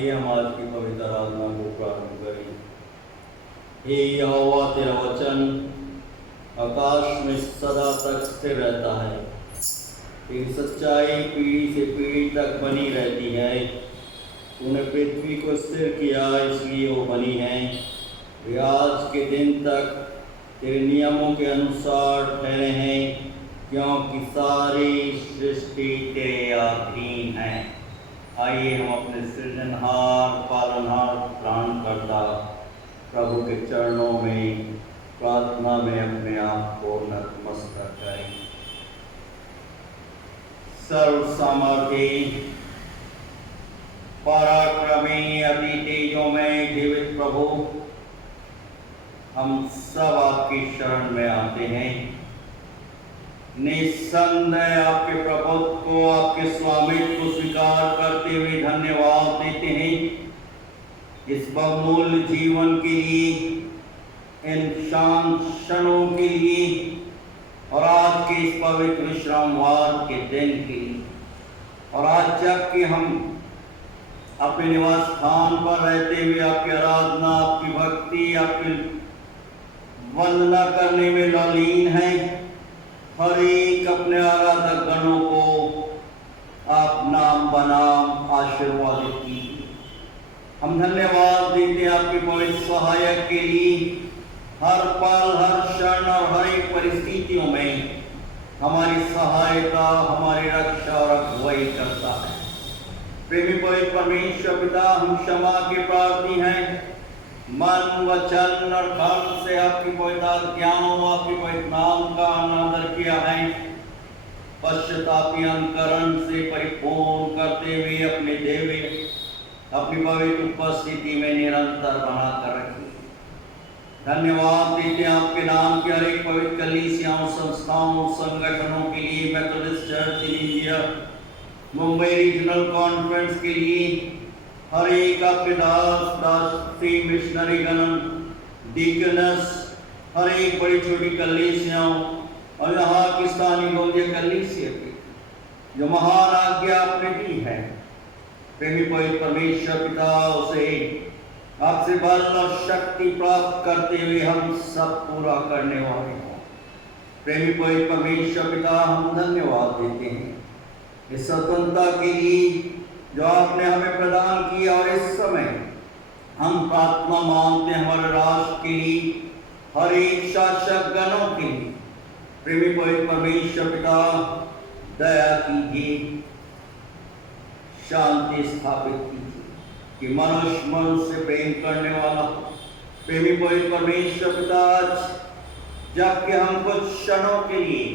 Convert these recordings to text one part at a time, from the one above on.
आइए हम आज की पवित्र आराधना को प्रारंभ करें। हे यहोवा, तेरा वचन आकाश में सदा तक स्थिर रहता है। तेरी सच्चाई पीढ़ी से पीढ़ी तक बनी रहती है। तूने पृथ्वी को स्थिर किया, इसलिए वो बनी है। वे आज के दिन तक तेरे नियमों के अनुसार ठहरे हैं, क्योंकि सारी सृष्टि तेरे अधीन है। आइए हम अपने सृजनहार, पालनहार, प्राणकर्ता प्रभु के चरणों में प्रार्थना में अपने आप को नतमस्तक करें। सर्व सामर्थी, पराक्रमी, अति तेजों में जीवित प्रभु, हम सब आपकी शरण में आते हैं। निस्संदेह आपके प्रभुत्व को, आपके स्वामित्व को स्वीकार करते हुए धन्यवाद देते हैं इस बहुमूल्य जीवन के लिए, इन शांत क्षणों के लिए और आज के इस पवित्र विश्रामवार के दिन के लिए। और आज जबकि हम अपने निवास स्थान पर रहते हुए आपकी आराधना, आपकी भक्ति, आपकी वंदना करने में लौलीन है, हर एक अपने आराधक गणों को आप नाम बनाम आशीर्वादित कीजिए। हम धन्यवाद देते हैं आपके पवित्र सहायक के लिए। हर पल, हर क्षण और हर एक परिस्थितियों में हमारी सहायता, हमारी रक्षा और अगुवाई करता है। प्रेमी पवित्र परमेश्वर पिता, हम क्षमा के प्रार्थी हैं। मन, वचन और कर्म से आपकी पवित्र आज्ञाओं, आपके पवित्र नाम का अनादर किया है। पश्चातापी अंतकरण से परिपूर्ण करते हुए अपने देवे अपनी पवित्र उपस्थिति में निरंतर बनाकर रखिए। धन्यवाद देते हैं आपके नाम के हर एक पवित्र कलीसियाओं, संस्थाओं, संगठनों के लिए, Methodist church in India, Mumbai regional conference के लिए, हर एक आपके दासी, मिशनरी गण, डीकनस, हर एक बड़ी छोटी कलीसियाओं और यहाँ की स्थानीय गौड़ीय कलीसिया की जो महान आज्ञा आपने दी है। प्रेमी पवित्र परमेश्वर पिता, उसे आपसे बल और शक्ति प्राप्त करते हुए हम सब पूरा करने वाले हों। प्रेमी पवित्र परमेश्वर पिता, हम धन्यवाद देते हैं इस स्वतंत्रता के लिए जो आपने हमें प्रदान किया। और इस समय हम प्रार्थना मांगते हैं हमारे राष्ट्र के लिए, हर एक शासक गणों के लिए। प्रेमी पवित्र परमेश्वर पिता, दया कीजिए, शांति स्थापित कीजिए कि मनुष्य मनुष्य से प्रेम करने वाला। प्रेमी पवित्र परमेश्वर पिता, जबकि हम कुछ क्षणों के लिए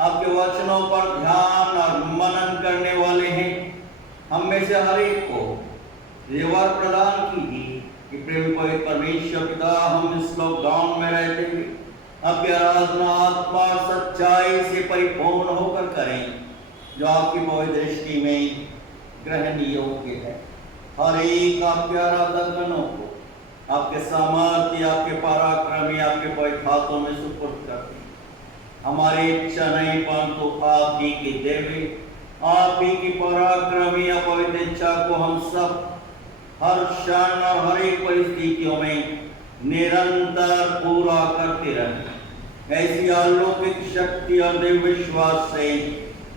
आपके वचनों पर ध्यान और मनन करने वाले हैं, हम में से हर एक को ये वर प्रदान कीजिए कि प्रेम पवित्र परमेश्वर पिता, हम इस लॉकडाउन में रहते हुए आपकी आराधना आत्मा सच्चाई से परिपूर्ण होकर करें, जो आपकी पवित्र दृष्टि में ग्रहण योग्य है। हर एक आपके आराधक गणों को आपके सामर्थ्य, आपके पराक्रमी, आपके पवित्र हाथों में सुपुर्द करते हैं। हमारी इच्छा नहीं, परंतु आप ही की देवी, आप ही की पराक्रमी अपवित्र इच्छा को हम सब हर क्षण और हर एक परिस्थितियों में निरंतर पूरा करते रहें। ऐसी अलौकिक शक्ति और दिव्य विश्वास से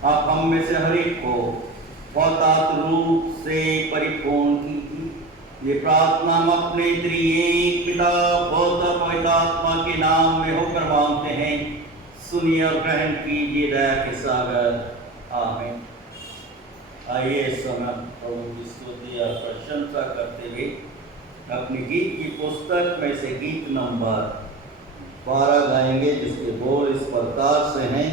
आप हम में से हर एक को बहुत रूप से परिपूर्ण कीजिए। ये प्रार्थना हम अपने त्रिएक पिता, पुत्र, पवित्र आत्मा के नाम में होकर मांगते हैं। सुनिए और ग्रहण कीजिए दया के सागर। आमीन। आइए इस समय प्रभु की स्तुति और प्रशंसा करते हुए अपनी गीत की पुस्तक में से गीत नंबर 12 गाएंगे, जिसके बोल इस प्रकार से हैं।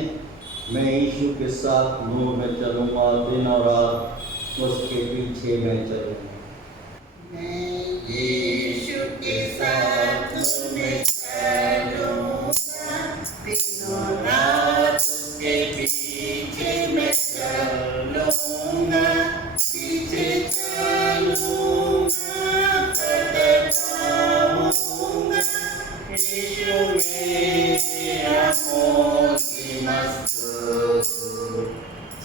मैं यीशु के साथ नूर में चलूँगा, दिन और रात उसके पीछे मैं चलूँगा। मैं यीशु के साथ नूर में चलूँगा, दिन और रात उसके पीछे मैं चलूँगा, पीछे चलूँगा, कदम पाऊँगा। यीशु मेरा मोती मस्तूर,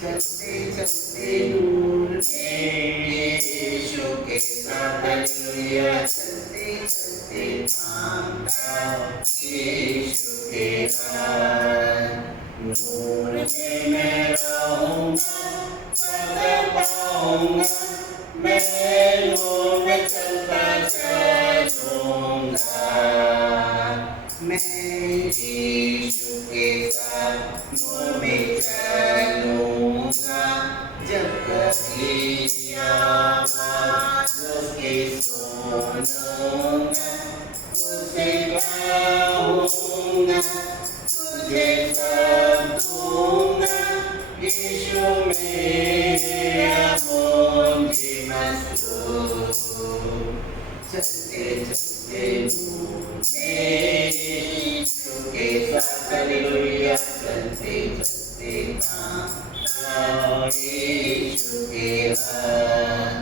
चलते चलते नूर में यीशु के के साथ हालेलुया चलते चलते पाऊंगा यीशु के हाथ। नूर में मैं रहूंगा सदा पाऊंगा, मैं नूर में चलता चलूंगा। मैं यीशु के साथ नूर में चलूंगा, जब कभी आवाज उसकी सुनूंगा, उसे गाऊंगा, तुझे सब दूंगा, यीशु मेरा मुझे मजबूर। चलते चलते यीशु के साथ हालेलुया चलते चलते पाऊंगा यीशु के हाथ।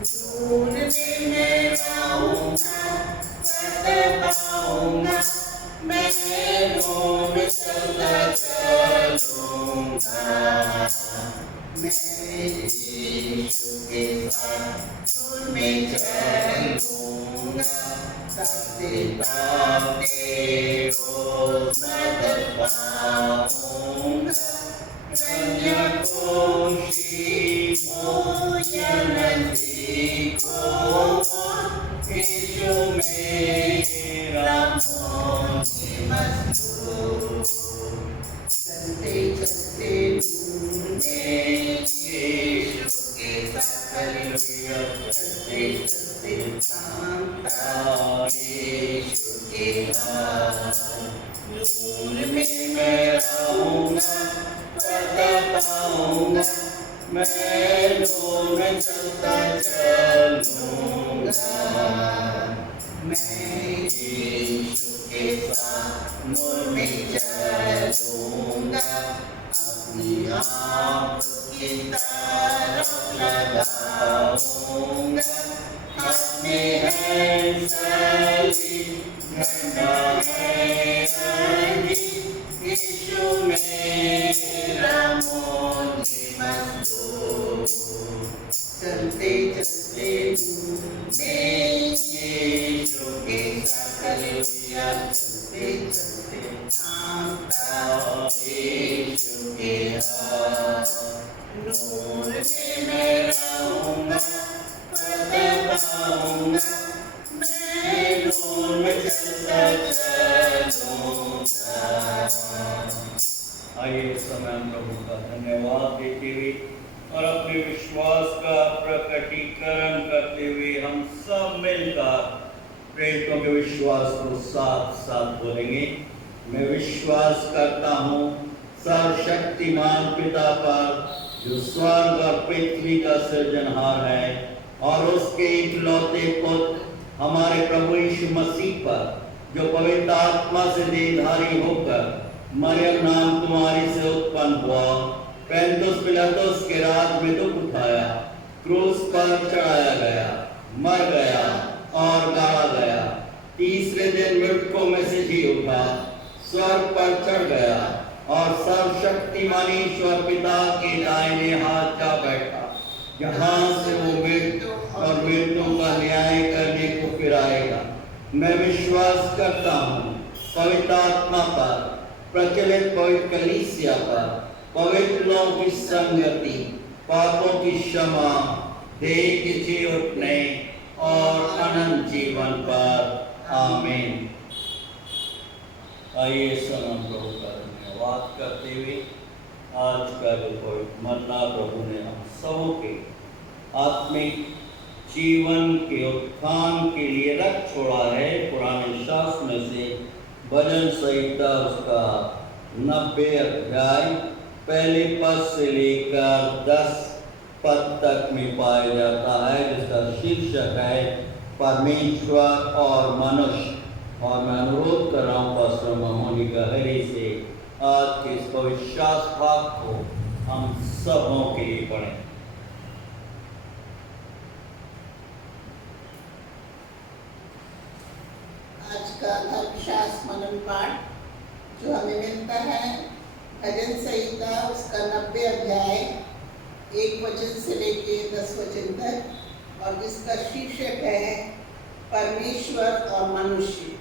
नूर में मैं रहूंगा सदा पाऊंगा, मैं नूर में चलता चलूंगा। मैं यीशु के साथ नूर में चलूंगा, ताकते ताकते रोज मदद पाऊंगा। रंजा खुशी हो या नजदीक हो, यीशु मेरा मुझे मजबूर। चलते चलते ढूंढे यीशु के साथ हालेलुया चलते चलते पाऊंगा यीशु के हाथ। नूर में मैं रहूंगा सदा पाऊंगा, मैं नूर में चलता चलूंगा। मैं यीशु के साथ नूर में चलूंगा, अपनी आँख की तरफ लगाऊंगा, अपने सभी घंटा है यीशु मेरा मुझे मजबूर। चलते चलते ढूंढे यीशु के साथ हालेलुया चलते चलते पाऊंगा यीशु के हाथ। नूर में मैं रहूंगा सदा पाऊंगा, मैं नूर में चलता चलूंगा। आइए इस समय हम प्रभु का धन्यवाद देते हुए और अपने विश्वास का प्रकटीकरण करते हुए हम सब मिलकर प्रेरितों के विश्वास को साथ साथ बोलेंगे। मैं विश्वास करता हूँ सर्वशक्तिमान पिता पर, जो स्वर्ग और पृथ्वी का सृजनहार है, और उसके इकलौते पुत्र हमारे प्रभु यीशु मसीह पर, जो पवित्र आत्मा से देहधारी होकर मरियम नाम कुमारी से उत्पन्न हुआ, पैंतुस पिलातुस के राज में दुख उठाया, क्रूस पर चढ़ाया गया, मर गया और गाड़ा गया, तीसरे दिन मृतकों में से जी उठा, स्वर्ग पर चढ़ गया और सर्वशक्तिमान ईश्वर पिता के दाहिने हाथ जा बैठा, जहाँ से वो मृत्यु और मृतकों का न्याय करने को फिर आएगा। मैं विश्वास करता हूँ पवित्र आत्मा पर, प्रचलित पवित्र कलीसिया पर, पवित्र लोगों की संगति, पापों की क्षमा, देह के जी उठने और अनंत जीवन पर। आमीन। आइए सनम प्रभु का धन्यवाद करते हुए आज का जो पवित्र मन्ना प्रभु ने हम सबों के आत्मिक जीवन के उत्थान के लिए रख छोड़ा है। पुराने शास्त्र में से भजन संहिता उसका 90 अध्याय पहले पद से लेकर 10 पद तक में पाया जाता है, जिसका शीर्षक है परमेश्वर और मनुष्य। और मैं अनुरोध कर रहा हूँ पास्टर मोहनी गहरी से आज के इस पवित्र शास्त्र भाग को हम सबों के लिए पढ़ें। आज का धर्मशास्त्र मनन पाठ जो हमें मिलता है भजन संहिता उसका 90 अध्याय 1 वचन से लेके 10 वचन तक, और जिसका शीर्षक है परमेश्वर और मनुष्य।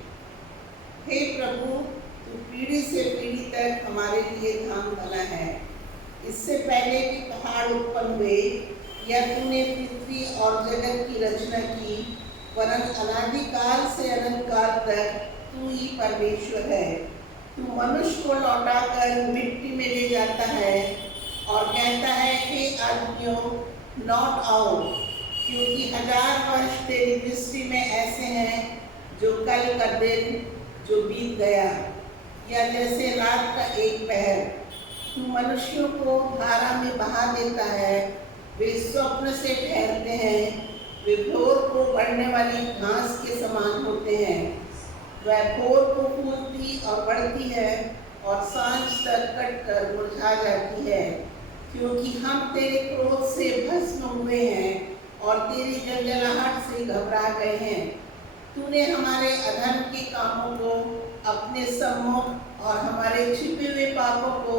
हे प्रभु, तू पीढ़ी से पीढ़ी तक हमारे लिए धाम बना है। इससे पहले भी पहाड़ उत्पन्न हुए या तूने पृथ्वी और जगत की रचना की, वरन अनादिकाल से अनंतकाल तक तू ही परमेश्वर है। तू मनुष्य को लौटाकर मिट्टी में ले जाता है और कहता है, हे आदमियों, लौट आओ, क्योंकि 1000 वर्ष तेरी दृष्टि में ऐसे हैं जो कल का दिन जो बीत गया, या जैसे रात का एक पहर। तू मनुष्यों को धारा में बहा देता है, वे स्वप्न से ठहरते हैं, वे भोर को बढ़ने वाली घास के समान होते हैं। वह भोर को फूलती और बढ़ती है और सांझ तक कटकर मुरझा जाती है, क्योंकि हम तेरे क्रोध से भस्म हुए हैं और तेरी जलजलाहट से घबरा गए हैं। तूने हमारे अधर्म के कामों को अपने सम्मुख और हमारे छिपे हुए पापों को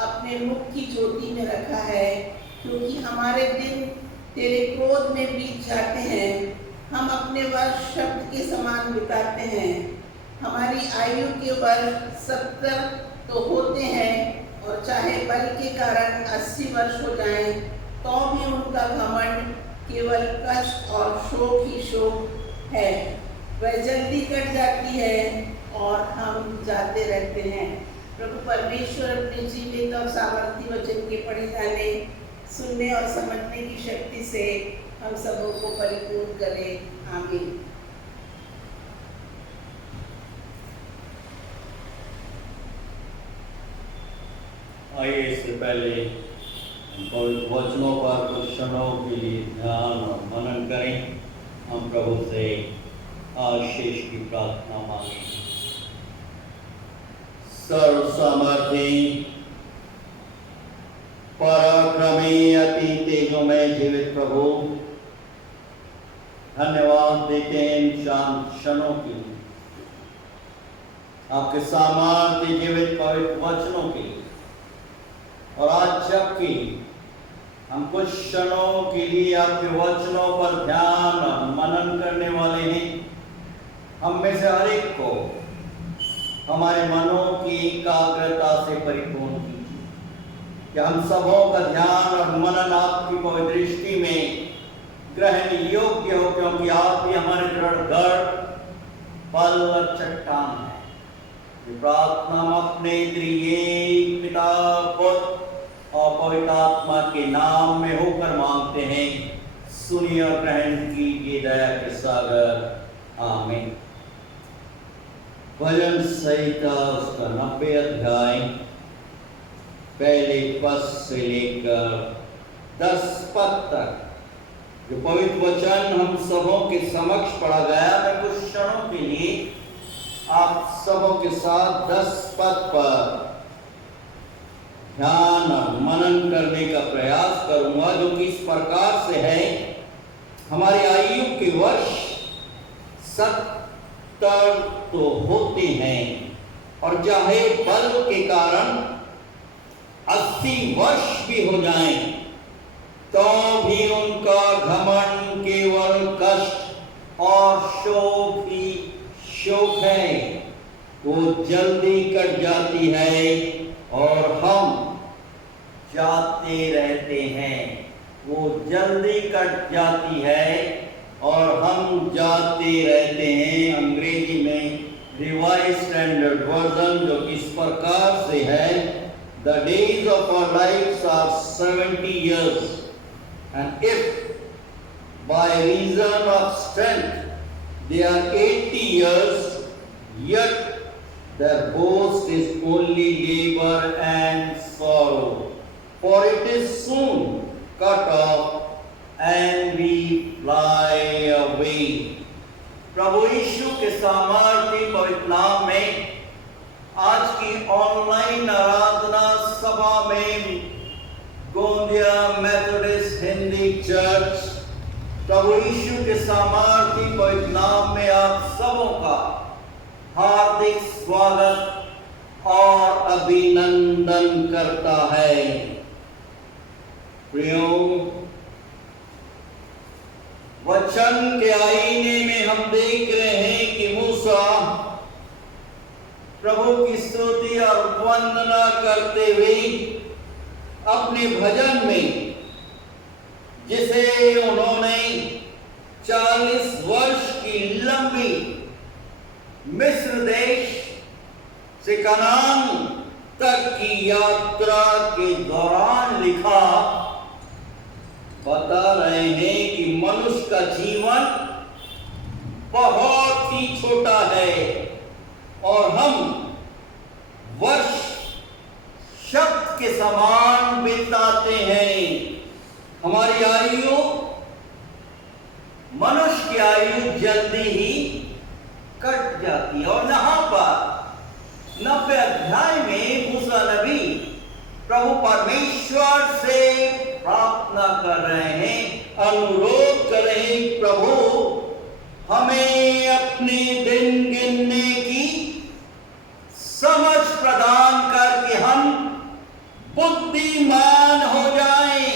अपने मुख की ज्योति में रखा है, क्योंकि हमारे दिन तेरे क्रोध में बीत जाते हैं। हम अपने वर्ष शब्द के समान बिताते हैं। हमारी आयु के वर्ष 70 तो होते हैं, और चाहे बल के कारण 80 वर्ष हो जाएं, तो भी उनका घमंड केवल कष्ट और शोक ही शोक है। वह जल्दी कट जाती है और हम जाते रहते हैं। प्रभु परमेश्वर अपने जीवित और सामर्थी वचन के पढ़े जाने, सुनने और समझने की शक्ति से हम सबों को परिपूर्ण करे। आमीन। आइए इससे पहले वचनों पर कुछ क्षणों के लिए ध्यान और मनन करें। हम प्रभु से आशीष की प्रार्थना मांगें। सर्वसामर्थी, पराक्रमी, अति तेजोमय जीवित प्रभु, धन्यवाद देते हैं इन शांत क्षणों के लिए, आपके सामर्थ्य जीवित पवित्र वचनों के लिए। और आज जबकि हम कुछ क्षणों के लिए आपके वचनों पर ध्यान और मनन करने वाले हैं, हम में से हर एक को हमारे मनों की एकाग्रता से परिपूर्ण कीजिए, कि हम सबों का ध्यान और मनन आपकी पवित्र दृष्टि में ग्रहण योग्य हो, क्योंकि आप ही हमारे दृढ़ गढ़, बल और चट्टान है। ये प्रार्थना हम अपने त्रिएक पिता, पुत्र और पवित्र आत्मा के नाम में होकर मांगते हैं। सुनिए और ग्रहण कीजिए दया के सागर। आमीन। भजन संहिता उसका 90 अध्याय पहले पद से लेकर 10 पद तक जो पवित्र वचन हम सबों के समक्ष पढ़ा गया, मैं कुछ क्षणों के लिए आप सबों के साथ 10 पद पर ध्यान और मनन करने का प्रयास करूंगा, जो कि इस प्रकार से है। हमारी आयु के वर्ष 70 तो होते हैं, और चाहे बल के कारण 80 वर्ष भी हो जाएं, तो भी उनका घमंड केवल कष्ट और शोक ही शोक है। वो जल्दी कट जाती है और हम जाते रहते हैं। वो जल्दी कट जाती है और हम जाते रहते हैं। अंग्रेजी में रिवाइज स्टैंडर्ड वर्जन जो इस प्रकार से है, the days of our lifes are 70 years, and if by reason of strength they are 80 years, yet their boast is only labor and sorrow, for it is soon cut off and we fly away. प्रभु यीशु के सामर्थ्य पवित्र नाम में आज की online आराधना सभा में Gondia Methodist Hindi church, प्रभु यीशु के सामर्थ्य पवित्र नाम में आप सबों का हार्दिक स्वागत और अभिनंदन करता है। प्रियो, वचन के आईने में हम देख रहे हैं कि मूसा प्रभु की स्तुति और वंदना करते हुए अपने भजन में, जिसे उन्होंने 40 वर्ष की लंबी मिस्र देश से कनान तक की यात्रा के दौरान लिखा, बता रहे हैं कि मनुष्य का जीवन बहुत ही छोटा है और हम वर्ष शब्द के समान बिताते हैं। हमारी आयु, मनुष्य की आयु जल्दी ही कट जाती है। और यहाँ पर 90 अध्याय में मूसा नबी प्रभु परमेश्वर से प्रार्थना कर रहे हैं, अनुरोध कर रहे हैं, प्रभु हमें अपने दिन गिनने की समझ प्रदान करके हम बुद्धिमान हो जाएं।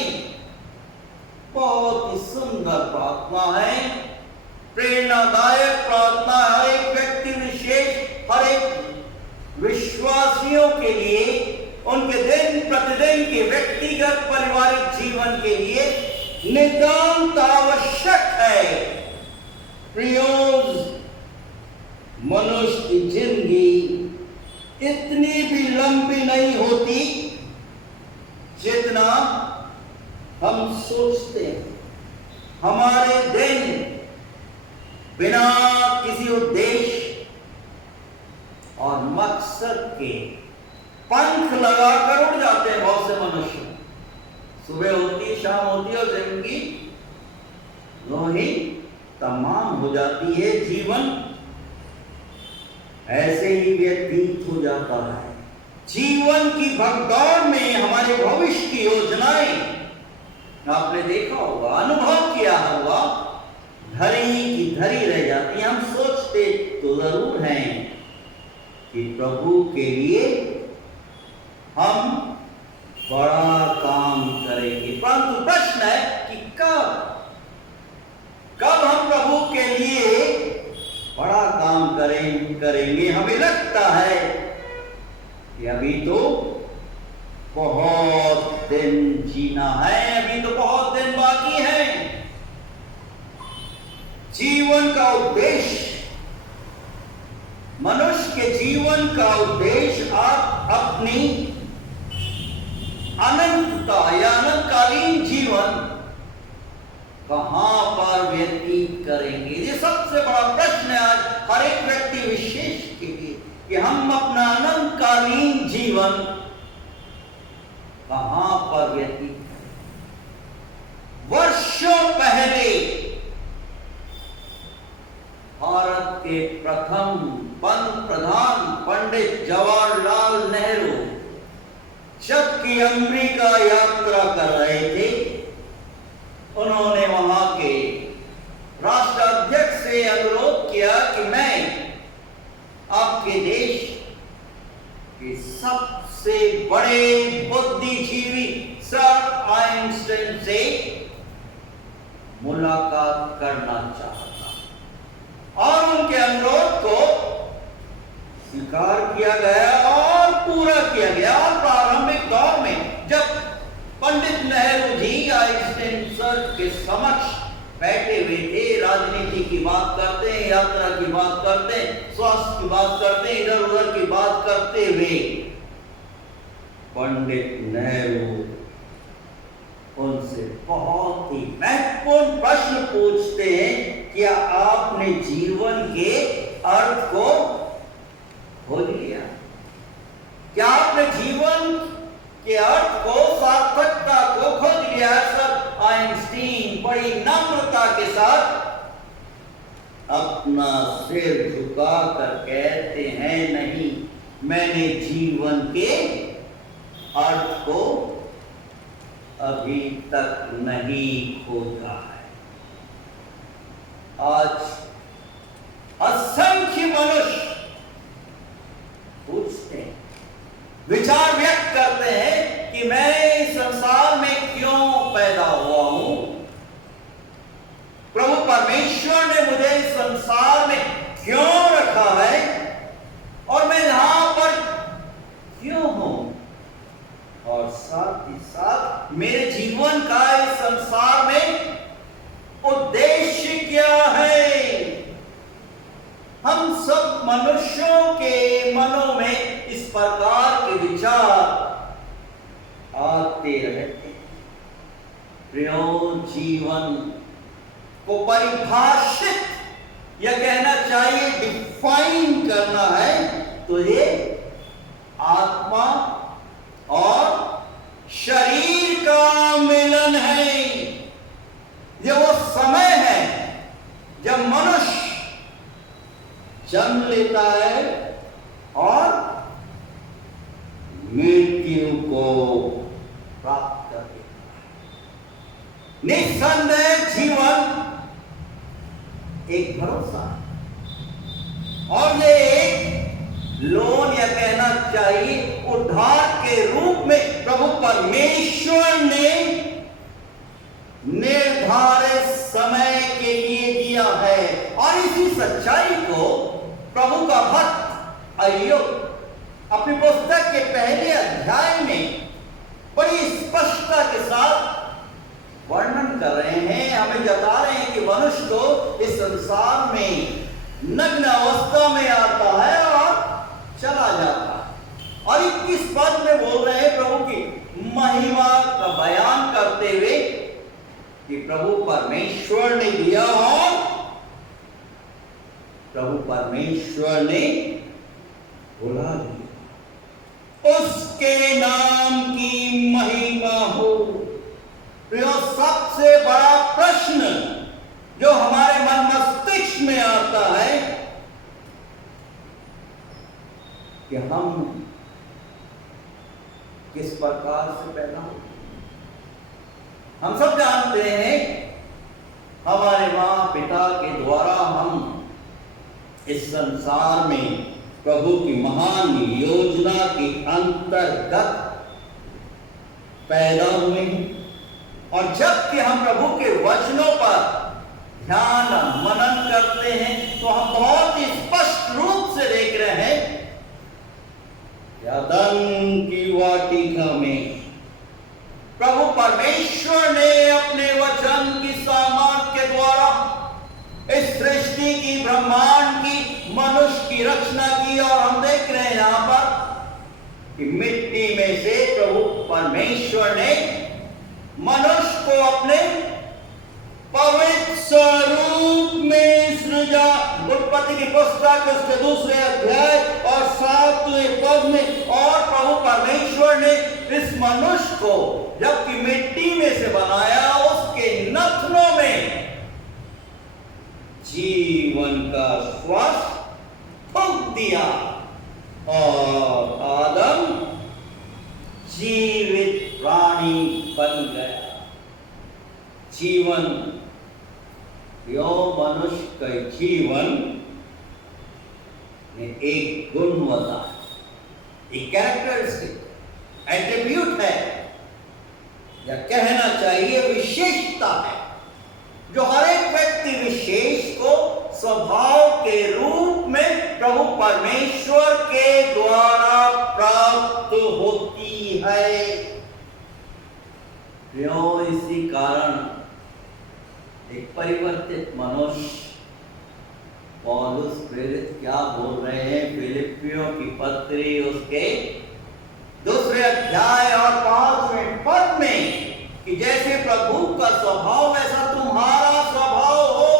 बहुत ही सुंदर प्रार्थना है, प्रेरणादायक प्रार्थना है। एक व्यक्ति विशेष, हर एक विश्वासियों के लिए, उनके दिन प्रतिदिन के व्यक्तिगत पारिवारिक जीवन के लिए नितांत आवश्यक है। प्रियोज, मनुष्य की जिंदगी इतनी भी लंबी नहीं होती जितना हम सोचते हैं। हमारे दिन बिना किसी उद्देश्य और मकसद के पंख लगाकर उड़ जाते हैं बहुत से मनुष्य। सुबह होती, शाम होती और जिंदगी रोही तमाम हो जाती है। जीवन ऐसे ही व्यतीत हो जाता है। जीवन की भगदौड़ में हमारे भविष्य की योजनाएं, आपने देखा होगा, अनुभव किया होगा, धरी की धरी रह जाती है। हम सोचते तो जरूर हैं कि प्रभु के लिए हम बड़ा काम करेंगे, परंतु प्रश्न है कि कब हम प्रभु के लिए बड़ा काम करेंगे। हमें लगता है कि अभी तो बहुत दिन जीना है, अभी तो बहुत दिन बाकी है। जीवन का उद्देश्य, मनुष्य के जीवन का उद्देश्य आप अपनी अनंतता या अनंतकालीन जीवन कहां पर व्यतीत करेंगे। ये सबसे बड़ा प्रश्न है आज हर एक व्यक्ति विशेष के लिए कि हम अपना अनंतकालीन जीवन कहां पर व्यतीत करें। वर्षों पहले भारत के प्रथम प्रधान पंडित जवाहरलाल नेहरू जबकि अमेरिका यात्रा कर रहे थे, उन्होंने वहां के राष्ट्राध्यक्ष से अनुरोध किया कि मैं आपके देश के सबसे बड़े बुद्धिजीवी सर आइंस्टाइन से मुलाकात करना चाहता। और उनके अनुरोध को स्वीकार किया गया और पूरा किया गया। और प्रारंभिक दौर में जब पंडित नेहरू जी आइंस्टाइन सर के समक्ष बैठे हुए थे, राजनीति की बात करते हैं, यात्रा की बात करते हैं, स्वास्थ्य की बात करते हैं, इधर उधर की बात करते हुए पंडित नेहरू उनसे बहुत ही महत्वपूर्ण प्रश्न पूछते हैं, क्या आपने जीवन के अर्थ को खोज लिया? क्या आपने जीवन के अर्थ को, सार्थकता को खोज लिया? सर आइंस्टीन बड़ी नम्रता के साथ अपना सिर झुकाकर कहते हैं, नहीं, मैंने जीवन के अर्थ को अभी तक नहीं खोजा है। आज असंख्य मनुष्य पूछते हैं, विचार व्यक्त करते हैं कि मैं इस संसार में क्यों पैदा हुआ हूं। प्रभु वक्त मनुष्यों के मनों में इस प्रकार के विचार आते रहते हैं। प्रियो, जीवन को परिभाषित या कहना चाहिए डिफाइन करना है तो ये आत्मा और शरीर का मिलन है। ये वो समय है जब मनुष्य जन्म लेता है और मृत्यु को प्राप्त कर लेता है। निस्संदेह जीवन एक भरोसा और ये एक लोन या कहना चाहिए उद्धार के रूप में प्रभु परमेश्वर ने निर्धारित समय के लिए दिया है। और इसी सच्चाई को प्रभु का भक्त अय्यूब अपनी पुस्तक के पहले अध्याय में बड़ी स्पष्टता के साथ वर्णन कर रहे हैं, हमें जता रहे हैं कि मनुष्य को इस संसार में नग्न अवस्था में आता है और चला जाता है। और 21 पद में बोल रहे हैं प्रभु की महिमा का बयान करते हुए कि प्रभु परमेश्वर ने दिया और प्रभु परमेश्वर ने बुला लिया, उसके नाम की महिमा हो। प्रियो, सबसे बड़ा प्रश्न जो हमारे मन मस्तिष्क में आता है कि हम किस प्रकार से पैदा हुए। हम सब जानते हैं हमारे मां पिता के द्वारा हम इस संसार में प्रभु की महान योजना के अंतर्गत पैदा हुए हैं। और जबकि हम प्रभु के वचनों पर ध्यान मनन करते हैं तो हम बहुत ही स्पष्ट रूप से देख रहे हैं अदन की वाटिका में प्रभु परमेश्वर ने अपने वचन की सामर्थ के द्वारा इस सृष्टि की, ब्रह्मांड की, मनुष्य की रचना की। और हम देख रहे हैं यहां पर कि मिट्टी में से प्रभु परमेश्वर ने मनुष्य को अपने पवित्र स्वरूप में सृजा। उत्पत्ति की पुस्तक उसके 2 अध्याय और 7वें पद में और प्रभु परमेश्वर ने इस मनुष्य को जबकि मिट्टी में से बनाया, उसके नथनों में जीवन का श्वास फूंक दिया और आदम जीवित प्राणी बन गया। जीवन, यो मनुष्य का जीवन में एक गुणवत्ता, एक कैरेक्टरिस्टिक, एट्रीब्यूट है या कहना चाहिए विशेषता है जो हर एक व्यक्ति विशेष को स्वभाव के रूप में प्रभु परमेश्वर के द्वारा प्राप्त होती है। क्यों? इसी कारण एक परिवर्तित मनुष्य, पौलुस प्रेरित क्या बोल रहे हैं फिलिपियों की पत्री उसके 2 अध्याय और 5वें पद में कि जैसे प्रभु का स्वभाव वैसा तुम्हारा स्वभाव हो।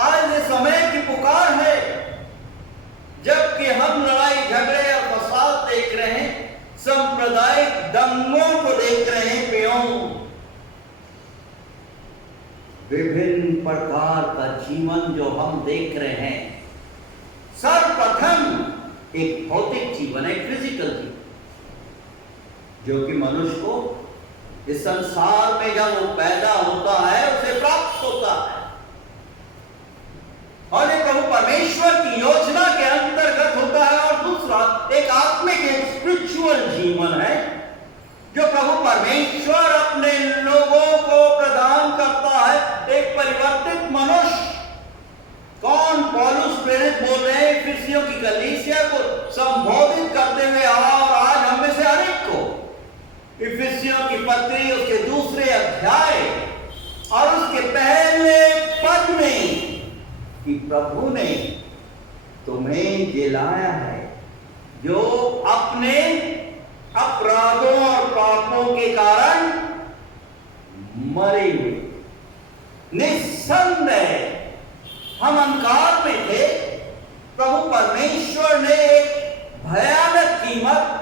आज ये समय की पुकार है जबकि हम लड़ाई झगड़े और फसाद देख रहे हैं, सांप्रदायिक दंगों को देख रहे हैं, विभिन्न प्रकार का जीवन जो हम देख रहे हैं। सर्वप्रथम एक भौतिक जीवन, एक फिजिकल जीवन जो कि मनुष्य को इस संसार में जब वो पैदा होता है उसे प्राप्त होता है और ये प्रभु परमेश्वर की योजना के अंतर्गत होता है। और दूसरा एक आत्मिक, एक स्पिरिचुअल जीवन है जो प्रभु परमेश्वर अपने लोगों को प्रदान करता है, एक परिवर्तित मनुष्य। कौन? पौलुस प्रेरित बोल रहे हैं इफिसियों की कलीसिया को संबोधित करते हुए और आज हम में से अनेक को। इफिसियों की पत्री उसके 2 अध्याय और उसके पहले पद में कि प्रभु ने तुम्हें जिलाया है, जो अपने अपराधों और पापों के कारण मरे हुए। निस्संदेह हम अंधकार में थे, प्रभु परमेश्वर ने एक भयानक कीमत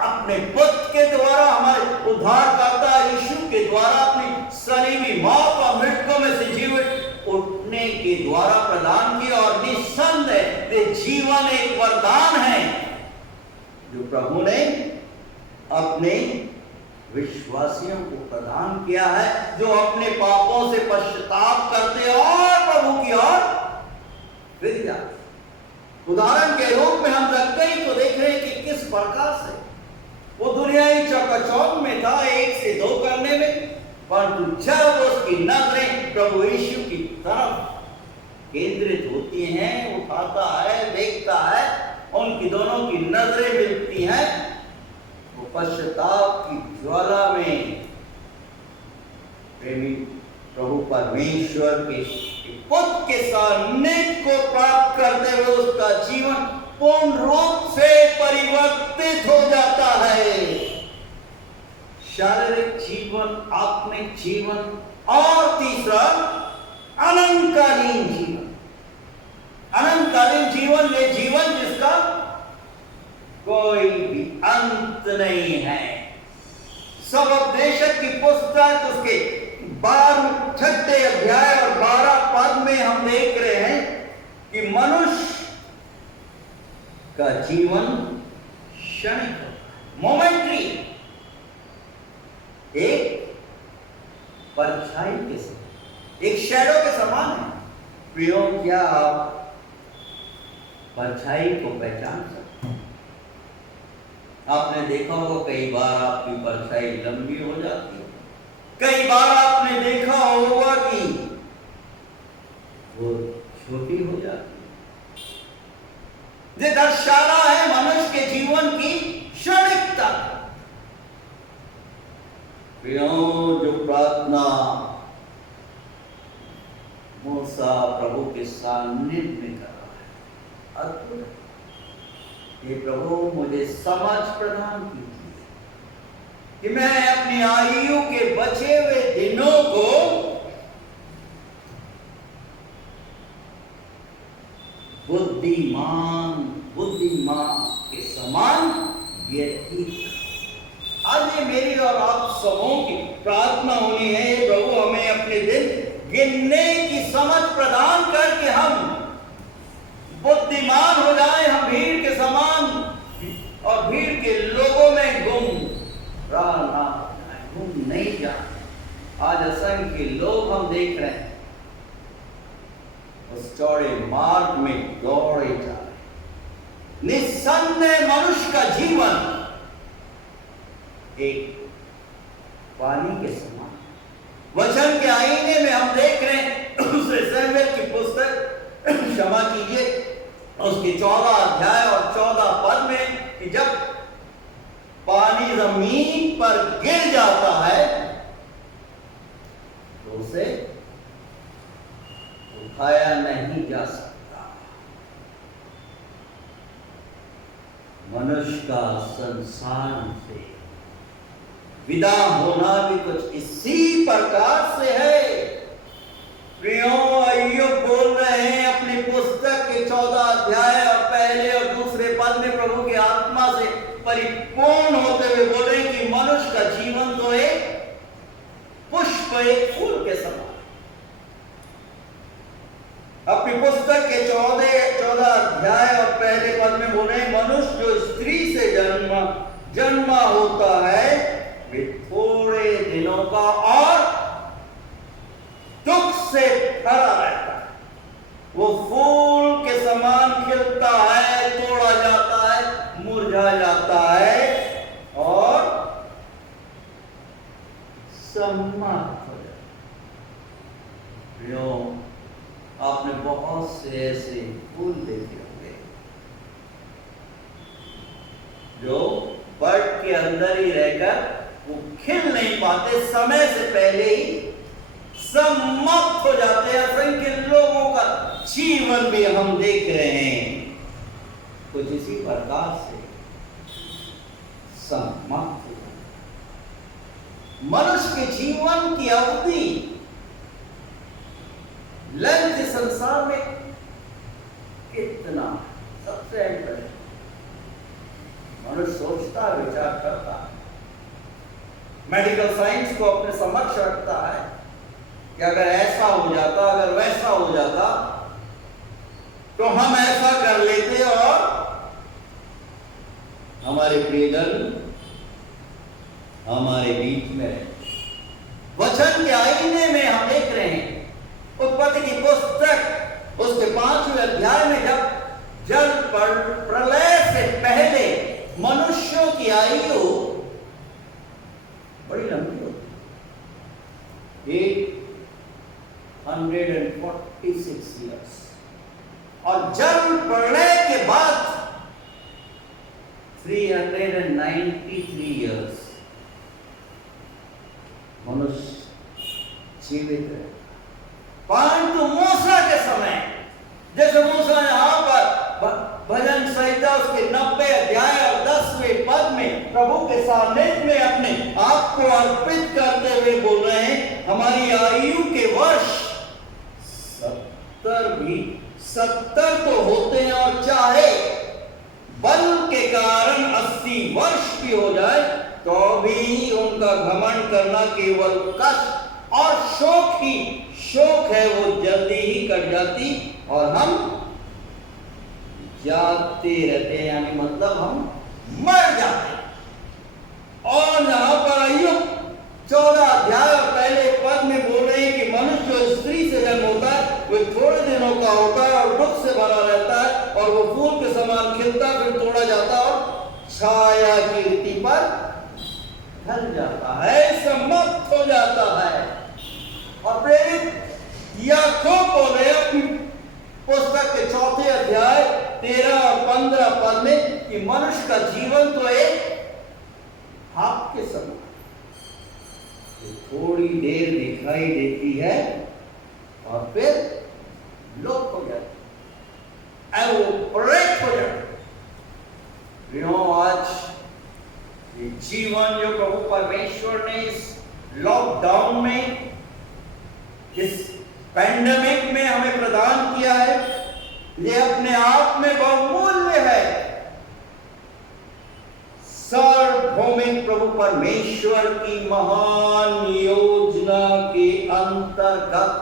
अपने पुत्र के द्वारा, हमारे उद्धारकर्ता यीशु के द्वारा, अपनी सलीमी मौत और मृत्यु में से जीवित उठने के द्वारा प्रदान किया। और निस्संदेह ये जीवन एक वरदान है जो प्रभु ने अपने विश्वासियों को प्रदान किया है, जो अपने पापों से पश्चाताप करते और प्रभु की ओर फिर जाते। उदाहरण के रूप में हम देखते ही तो देख रहे हैं कि किस प्रकार से वो दुनियाई चकाचौंध में था, 1 से 2 करने में, परंतु जब उसकी नजरें प्रभु यीशु की तरफ केंद्रित होती हैं, उठाता है, देखता है, उनकी दोनों की नजरें मिलती हैं, वो पश्चाताप की ज्वाला में प्रेमी प्रभु परमेश्वर के पुत्र के सान्निध्य को प्राप्त करते हुए उसका जीवन पूर्ण रूप से परिवर्तित हो जाता है। शारीरिक जीवन, आत्मिक जीवन और तीसरा अनंतकालीन जीवन। अनंतकालीन जीवन ये जीवन जिसका कोई भी अंत नहीं है। सबोपदेशक की पुस्तक उसके 6 अध्याय और 12 पद में हम देख रहे हैं कि मनुष्य का जीवन क्षणिक, मोमेंट्री, एक परछाई के समान, एक शैडो के समान है। प्रियो, क्या आप परछाई को पहचान सकते हैं? आपने देखा होगा कई बार आपकी परछाई लंबी हो जाती है, कई बार आपने देखा होगा कि वो छोटी हो जाती है। ये दर्शाना है मनुष्य के जीवन की क्षणिकता। जो प्रार्थना मूसा प्रभु के सानिध्य में कर रहा है, अद्भुत है। ये प्रभु मुझे समझ प्रदान कीजिए कि मैं अपनी आयु के बचे हुए दिनों को बुद्धिमान के समान व्यतीत। आज ये मेरी और आप सबों की प्रार्थना होनी है, प्रभु हमें अपने दिन गिनने की समझ प्रदान करके हम बुद्धिमान हो जाएं, हम भीड़ के समान और भीड़ के लोगों में गुम नहीं जाए। आज असंख्य लोग हम देख रहे हैं उस चौड़े मार्ग में दौड़े जा रहे। निस्संदेह मनुष्य का जीवन एक पानी के समान। वचन के आईने में हम देख रहे हैं दूसरे शमूएल की पुस्तक, क्षमा कीजिए, उसके 14 अध्याय और 14 पद में कि जब पानी जमीन पर गिर जाता है तो उसे उठाया नहीं जा सकता। मनुष्य का संसार से विदा होना भी कुछ इसी प्रकार से है। प्रियो, अय्यूब बोल रहे हैं अपनी पुस्तक के 14 अध्याय और पहले और दूसरे पद में प्रभु की आत्मा से परिपूर्ण होते हुए बोल रहे हैं कि मनुष्य का जीवन तो एक पुष्प, एक फूल के समान। अपनी पुस्तक के 14 अध्याय और पहले पद में बोल रहे हैं मनुष्य जो स्त्री से जन्मा होता है वे थोड़े दिनों का और दुख से भरा रहता है। वो फूल के समान खिलता है, तोड़ा जाता है, मुरझा जाता है और समाप्त हो जाता है। आपने बहुत से ऐसे फूल देखे होंगे जो बर्ड के अंदर ही रहकर वो खिल नहीं पाते, समय से पहले ही समाप्त हो जाते हैं। असंख्य लोगों का जीवन भी हम देख रहे हैं कुछ इसी प्रकार से समाप्त हो जाए। मनुष्य के जीवन की अवधि लेंथ संसार में कितना, सबसे पहले मनुष्य सोचता है, विचार करता है, मेडिकल साइंस को अपने समक्ष रखता है कि अगर ऐसा हो जाता, अगर वैसा हो जाता तो हम ऐसा कर लेते और हमारे प्रियजन हमारे बीच में रहते। वचन के आईने में हम देख रहे हैं उत्पत्ति की पुस्तक उसके 5वें अध्याय में जल प्रलय से पहले मनुष्यों की आयु बड़ी लंबी होती है, 846 ईयर्स, और जल प्रलय के बाद 393 ईयर्स मनुष्य जीवित है। परंतु मूसा के समय, जैसे मूसा यहां पर भजन संहिता उसके 90 अध्याय और 10वें पद में प्रभु के सानिध्य में अपने आप को अर्पित करते हुए बोल रहे हैं, हमारी आयु के वर्ष 70 तो होते हैं, और चाहे बल के कारण 80 वर्ष भी हो जाए तो भी उनका घमंड करना केवल कष्ट और शोक है, वो जल्दी ही कट जाती और हम जाते रहते हैं, यानी मतलब हम मर जाते। और यहां पर अय्यूब 14 अध्याय और पहले पद में बोल रहे हैं कि मनुष्य जो स्त्री से जन्म होता है वो थोड़े दिनों का होता है और दुख से भरा रहता है, और वो फूल के समान खिलता फिर तोड़ा जाता और छाया की रीति पर ढल जाता है, समाप्त हो जाता है। और प्रेरित याकूब बोल रहे अपनी पुस्तक के 4 अध्याय 13 और 15 पद में कि मनुष्य का जीवन तो एक हाथ के समान, थोड़ी देर दिखाई देती है और फिर लोप हो जाती है, एवोपरेट हो जाती है। आज ये जीवन जो प्रभु परमेश्वर ने इस लॉकडाउन में, इस पैंडेमिक में हमें प्रदान किया है, ये अपने आप में बहुमूल्य है। सार्वभौमिक प्रभु परमेश्वर की महान योजना के अंतर्गत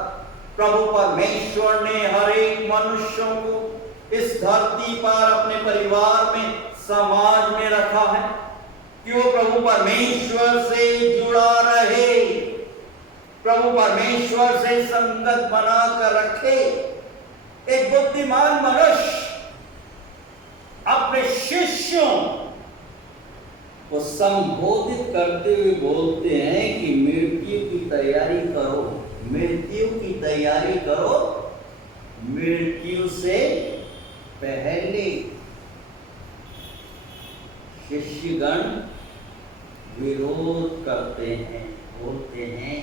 प्रभु परमेश्वर ने हर एक मनुष्यों को इस धरती पर अपने परिवार में, समाज में रखा है कि वो प्रभु परमेश्वर से जुड़ा रहे, प्रभु परमेश्वर से संगत बनाकर रखे। एक बुद्धिमान मनुष्य अपने शिष्यों को संबोधित करते हुए बोलते हैं कि मृत्यु की तैयारी करो, मृत्यु की तैयारी करो, मृत्यु से पहले। शिष्यगण विरोध करते हैं, बोलते हैं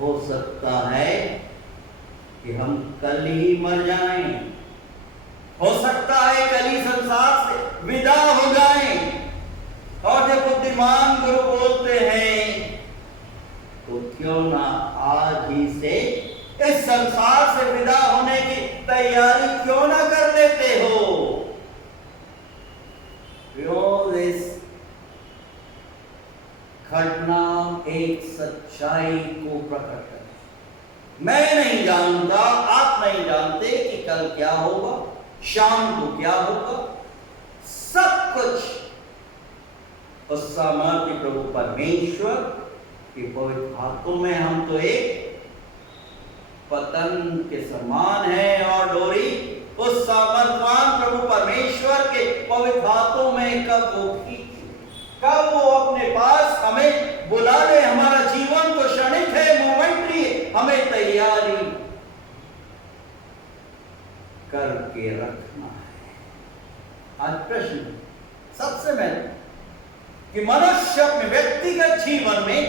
हो सकता है कि हम कल ही मर जाएं, हो सकता है कल ही संसार से विदा हो जाएं। और जब बुद्धिमान गुरु बोलते हैं तो क्यों ना आज ही से इस संसार से विदा होने की तैयारी क्यों ना कर लेते हो। इस घटना एक सच्चाई को प्रकट करती। मैं नहीं जानता, आप नहीं जानते कि कल क्या होगा, शाम को क्या होगा। सब कुछ उस सामर्थ्य प्रभु परमेश्वर के पवित्र हाथों में। हम तो एक पतंग के समान है और डोरी उस सामर्थ्यवान प्रभु परमेश्वर के पवित्र हाथों में कब वो खींचे, कब वो अपने पास हमें बुला ले। हमारा जीवन तो क्षणिक है, मोमेंटरी है, हमें तैयारी करके रखना है। आज प्रश्न सबसे महत्वपूर्ण कि मनुष्य अपने व्यक्तिगत जीवन में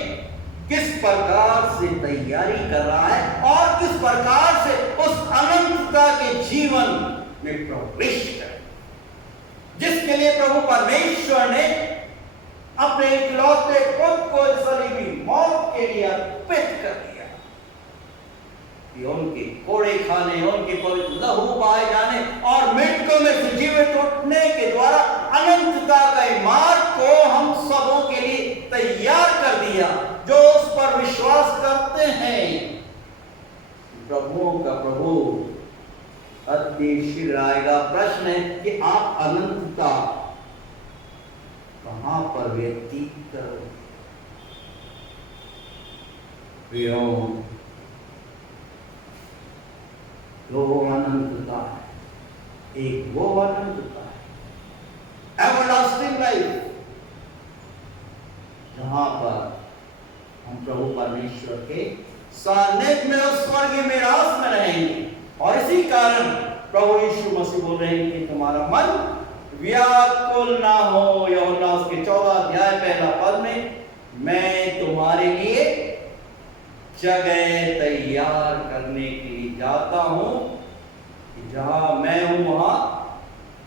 किस प्रकार से तैयारी कर रहा है और किस प्रकार से उस अनंतता के जीवन में उसमें प्रविष्ट है, जिसके लिए प्रभु परमेश्वर ने अपने इकलौते पुत्र को सलीबी मौत के लिए अर्पित कर दिया कि उनके कोड़े खाने, उनके पवित्र लहू बहाए जाने और मृतकों में से जीवित उठने के द्वारा अनंतता के मार्ग को हम सबों के लिए तैयार कर दिया। जो उस पर विश्वास करते हैं, प्रभुओं का प्रभु अति शीघ्र आएगा। प्रश्न है कि आप अनंतता कहां पर व्यतीत करोगे? प्रियो, दो अनंतता है। एक वो अनंतता है एवरलास्टिंग लाइफ, जहां पर हम प्रभु परमेश्वर के सानिध्य में उस स्वर्गीय मिरास में रहेंगे। और इसी कारण प्रभु यीशु मसीह बोल रहे हैं कि तुम्हारा मन व्याकुल ना हो। यूहन्ना उसके 14 अध्याय पहला पद में, मैं तुम्हारे लिए जगह तैयार करने के लिए जाता हूं कि जहां मैं हूं वहां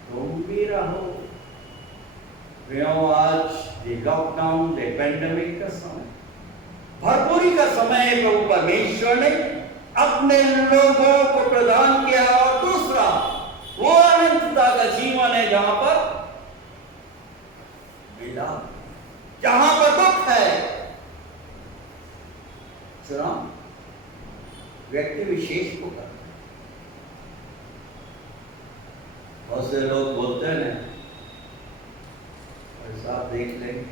तुम भी रहो। आज लॉकडाउन, पेंडेमिक का समय, भरपूरी का समय प्रभु परमेश्वर ने अपने लोगों को प्रदान किया। और दूसरा वो अनंतता का जीवन है जहां पर पीड़ा, जहां पर दुख है। चुनाव व्यक्ति विशेष को करता है। बहुत से लोग बोलते हैं, ऐसा आप देख लें,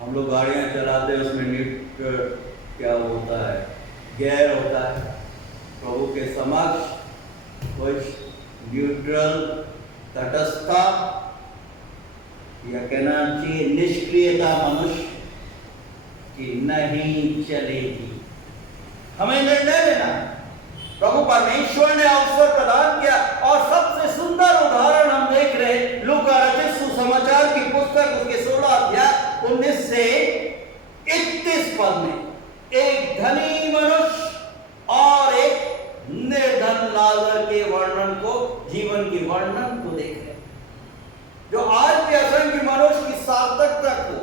हम लोग गाड़ियां चलाते हैं उसमें न्यूट्रल क्या होता है, गियर होता है। प्रभु के समक्ष कुछ न्यूट्रल, तटस्थता या कहना चाहिए निष्क्रियता मनुष्य की नहीं चलेगी। हमें निर्णय लेना। प्रभु परमेश्वर ने अवसर प्रदान किया और सबसे सुंदर उदाहरण हम देख रहे हैं लूका रचित सुसमाचार की पुस्तक उसके 16 अध्याय 19 से 31 पद में एक धनी मनुष्य और एक निर्धन लाजर के वर्णन को, जीवन के वर्णन को देख रहे हैं, जो आज के असंख्य मनुष्य की सार्थकता को,